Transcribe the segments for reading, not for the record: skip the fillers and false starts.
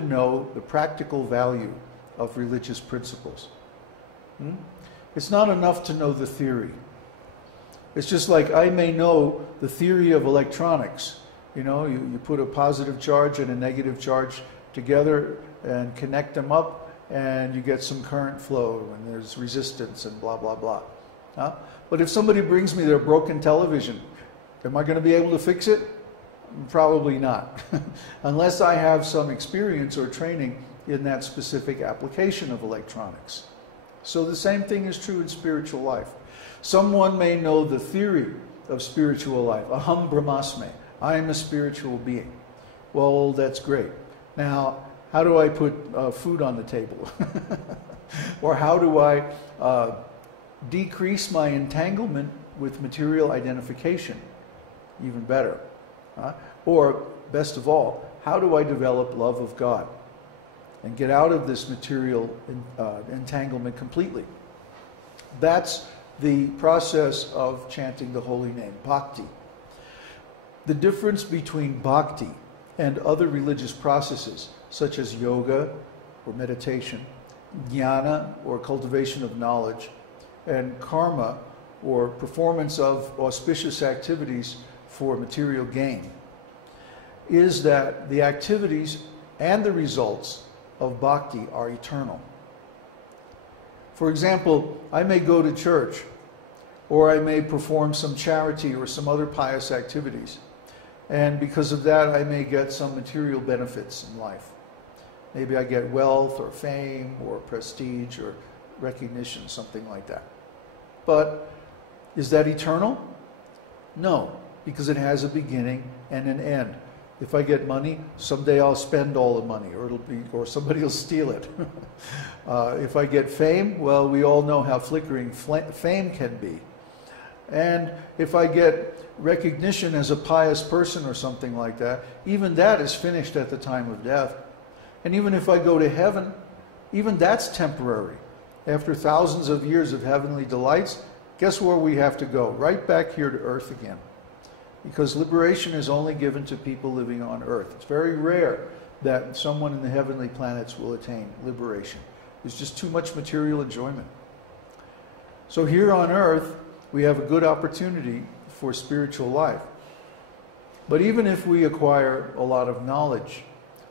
to know the practical value of religious principles. It's not enough to know the theory. It's just like I may know the theory of electronics. You know, you put a positive charge and a negative charge together and connect them up, and you get some current flow, and there's resistance and blah, blah, blah. But if somebody brings me their broken television, am I going to be able to fix it? Probably not, unless I have some experience or training in that specific application of electronics. So the same thing is true in spiritual life. Someone may know the theory of spiritual life, aham brahmasmi, I am a spiritual being. Well, that's great. Now, how do I put food on the table? Or how do I decrease my entanglement with material identification? Even better. Or, best of all, how do I develop love of God and get out of this material entanglement completely? That's the process of chanting the holy name, bhakti. The difference between bhakti and other religious processes, such as yoga or meditation, jnana or cultivation of knowledge, and karma or performance of auspicious activities for material gain, is that the activities and the results of bhakti are eternal. For example, I may go to church, or I may perform some charity or some other pious activities, and because of that I may get some material benefits in life. Maybe I get wealth or fame or prestige or recognition, something like that. But is that eternal? No, because it has a beginning and an end. If I get money, someday I'll spend all the money, or somebody will steal it. If I get fame, well, we all know how flickering fame can be. And if I get recognition as a pious person or something like that, even that is finished at the time of death. And even if I go to heaven, even that's temporary. After thousands of years of heavenly delights, guess where we have to go? Right back here to earth again. Because liberation is only given to people living on earth. It's very rare that someone in the heavenly planets will attain liberation. There's just too much material enjoyment. So here on earth, we have a good opportunity for spiritual life. But even if we acquire a lot of knowledge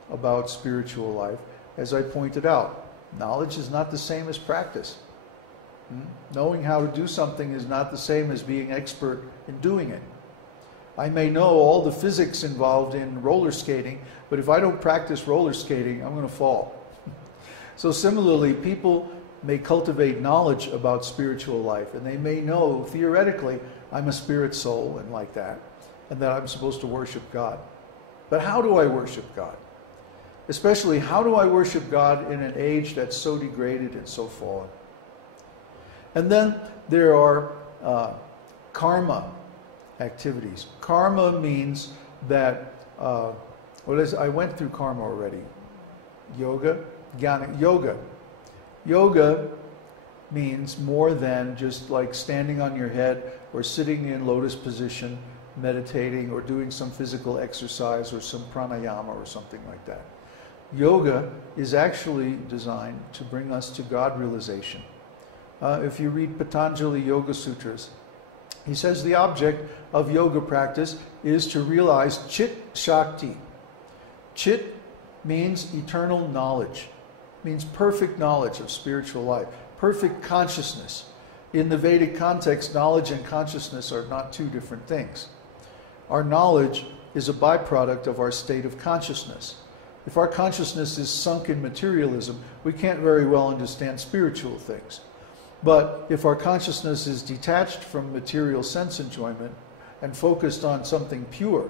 about spiritual life, as I pointed out, knowledge is not the same as practice. Knowing how to do something is not the same as being expert in doing it. I may know all the physics involved in roller skating, but if I don't practice roller skating, I'm going to fall. So similarly, people may cultivate knowledge about spiritual life, and they may know, theoretically, I'm a spirit soul and like that, and that I'm supposed to worship God. But how do I worship God? Especially, how do I worship God in an age that's so degraded and so fallen? And then there are karma activities. Karma means that, I went through karma already. Yoga, jnana, yoga. Yoga means more than just like standing on your head or sitting in lotus position, meditating or doing some physical exercise or some pranayama or something like that. Yoga is actually designed to bring us to God realization. If you read Patanjali Yoga Sutras, he says the object of yoga practice is to realize Chit Shakti. Chit means eternal knowledge, means perfect knowledge of spiritual life, perfect consciousness. In the Vedic context, knowledge and consciousness are not two different things. Our knowledge is a byproduct of our state of consciousness. If our consciousness is sunk in materialism, we can't very well understand spiritual things. But if our consciousness is detached from material sense enjoyment and focused on something pure,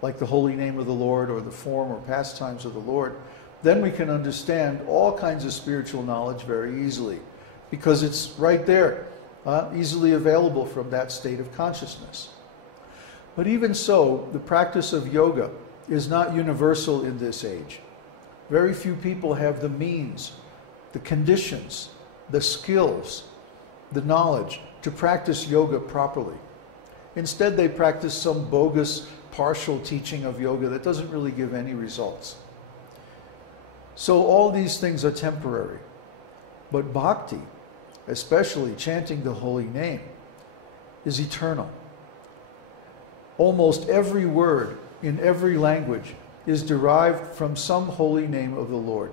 like the holy name of the Lord or the form or pastimes of the Lord, then we can understand all kinds of spiritual knowledge very easily, because it's right there, easily available from that state of consciousness. But even so, the practice of yoga is not universal in this age. Very few people have the means, the conditions, the skills, the knowledge to practice yoga properly. Instead, they practice some bogus, partial teaching of yoga that doesn't really give any results. So all these things are temporary. But bhakti, especially chanting the holy name, is eternal. Almost every word in every language is derived from some holy name of the Lord.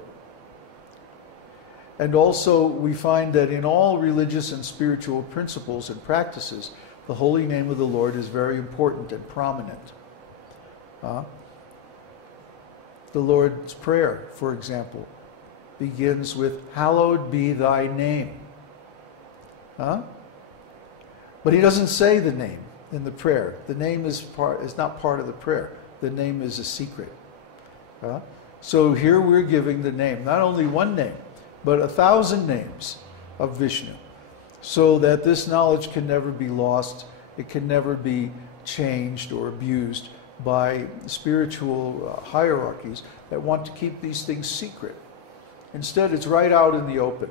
And also we find that in all religious and spiritual principles and practices, the holy name of the Lord is very important and prominent. The Lord's Prayer, for example, begins with, "Hallowed be thy name." But he doesn't say the name in the prayer. The name is not part of the prayer. The name is a secret. So here we're giving the name, not only one name, but 1,000 names of Vishnu, so that this knowledge can never be lost. It can never be changed or abused by spiritual hierarchies that want to keep these things secret. Instead, it's right out in the open.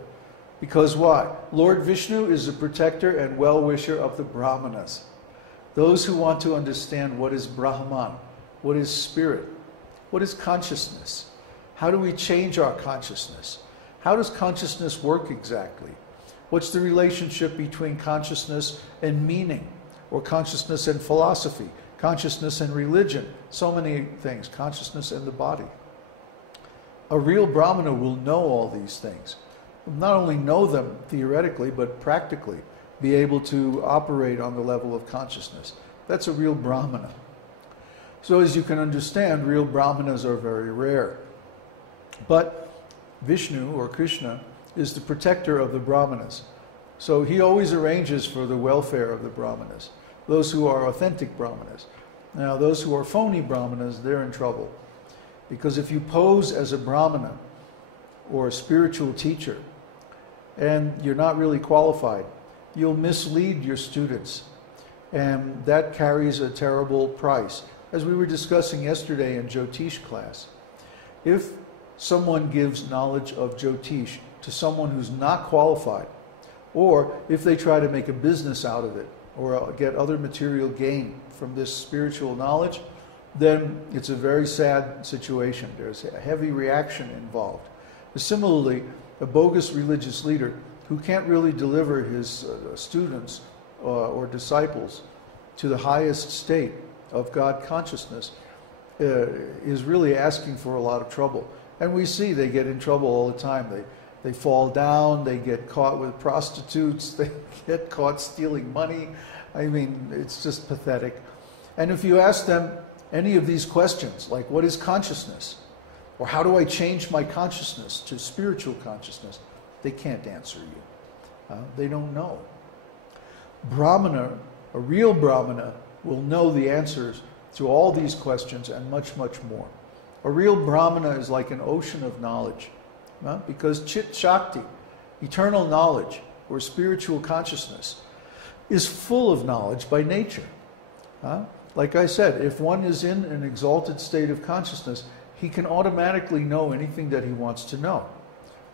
Because why? Lord Vishnu is the protector and well-wisher of the Brahmanas. Those who want to understand what is Brahman, what is spirit, what is consciousness, how do we change our consciousness? How does consciousness work exactly? What's the relationship between consciousness and meaning, or consciousness and philosophy, consciousness and religion, so many things, consciousness and the body? A real Brahmana will know all these things. Not only know them theoretically, but practically be able to operate on the level of consciousness. That's a real Brahmana. So as you can understand, real Brahmanas are very rare. But Vishnu, or Krishna, is the protector of the Brahmanas. So he always arranges for the welfare of the Brahmanas, those who are authentic Brahmanas. Now, those who are phony Brahmanas, they're in trouble. Because if you pose as a Brahmana or a spiritual teacher, and you're not really qualified, you'll mislead your students. And that carries a terrible price. As we were discussing yesterday in Jyotish class, if someone gives knowledge of Jyotish to someone who's not qualified, or if they try to make a business out of it, or get other material gain from this spiritual knowledge, then it's a very sad situation. There's a heavy reaction involved. Similarly, a bogus religious leader who can't really deliver his students or disciples to the highest state of God consciousness is really asking for a lot of trouble. And we see they get in trouble all the time. They fall down, they get caught with prostitutes, they get caught stealing money. I mean, it's just pathetic. And if you ask them any of these questions, like what is consciousness? Or how do I change my consciousness to spiritual consciousness? They can't answer you. They don't know. Brahmana, a real Brahmana, will know the answers to all these questions and much, much more. A real Brahmana is like an ocean of knowledge, because Chit Shakti, eternal knowledge, or spiritual consciousness, is full of knowledge by nature. Like I said, if one is in an exalted state of consciousness, he can automatically know anything that he wants to know.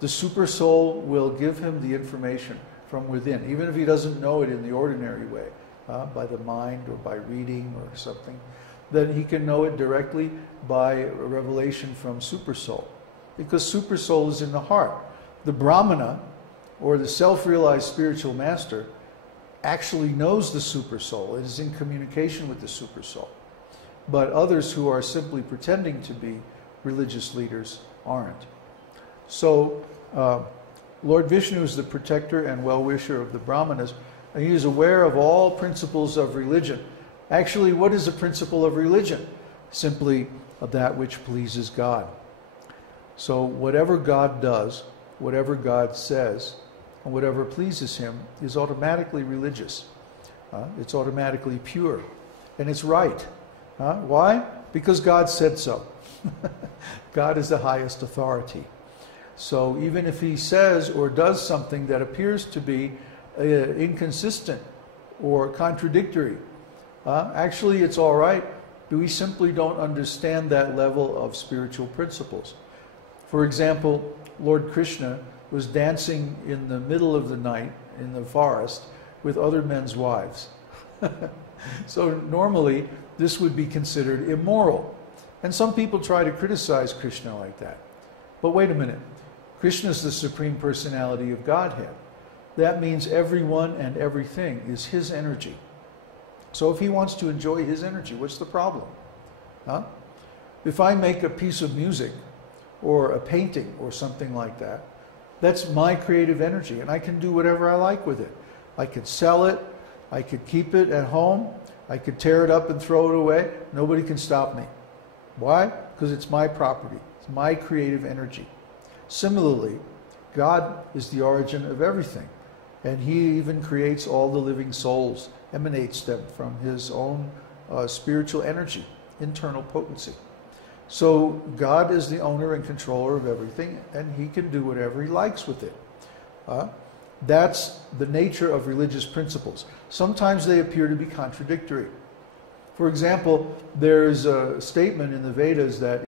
The super soul will give him the information from within, even if he doesn't know it in the ordinary way, by the mind or by reading or something. Then he can know it directly by a revelation from super soul, because super soul is in the heart. The Brahmana, or the self-realized spiritual master, actually knows the super soul. It is in communication with the super soul. But others who are simply pretending to be religious leaders aren't. So Lord Vishnu is the protector and well-wisher of the Brahmanas, and he is aware of all principles of religion. Actually, what is a principle of religion? Simply that which pleases God. So whatever God does, whatever God says, and whatever pleases him is automatically religious. It's automatically pure. And it's right. Why? Because God said so. God is the highest authority. So even if he says or does something that appears to be inconsistent or contradictory, actually it's all right. We simply don't understand that level of spiritual principles. For example, Lord Krishna was dancing in the middle of the night in the forest with other men's wives. So normally this would be considered immoral. And some people try to criticize Krishna like that. But wait a minute. Krishna is the Supreme Personality of Godhead. That means everyone and everything is his energy. So if he wants to enjoy his energy, what's the problem? Huh? If I make a piece of music or a painting or something like that, that's my creative energy, and I can do whatever I like with it. I could sell it, I could keep it at home, I could tear it up and throw it away. Nobody can stop me. Why? Because it's my property. It's my creative energy. Similarly, God is the origin of everything, and he even creates all the living souls, emanates them from his own spiritual energy, internal potency. So God is the owner and controller of everything, and he can do whatever he likes with it. That's the nature of religious principles. Sometimes they appear to be contradictory. For example, there's a statement in the Vedas that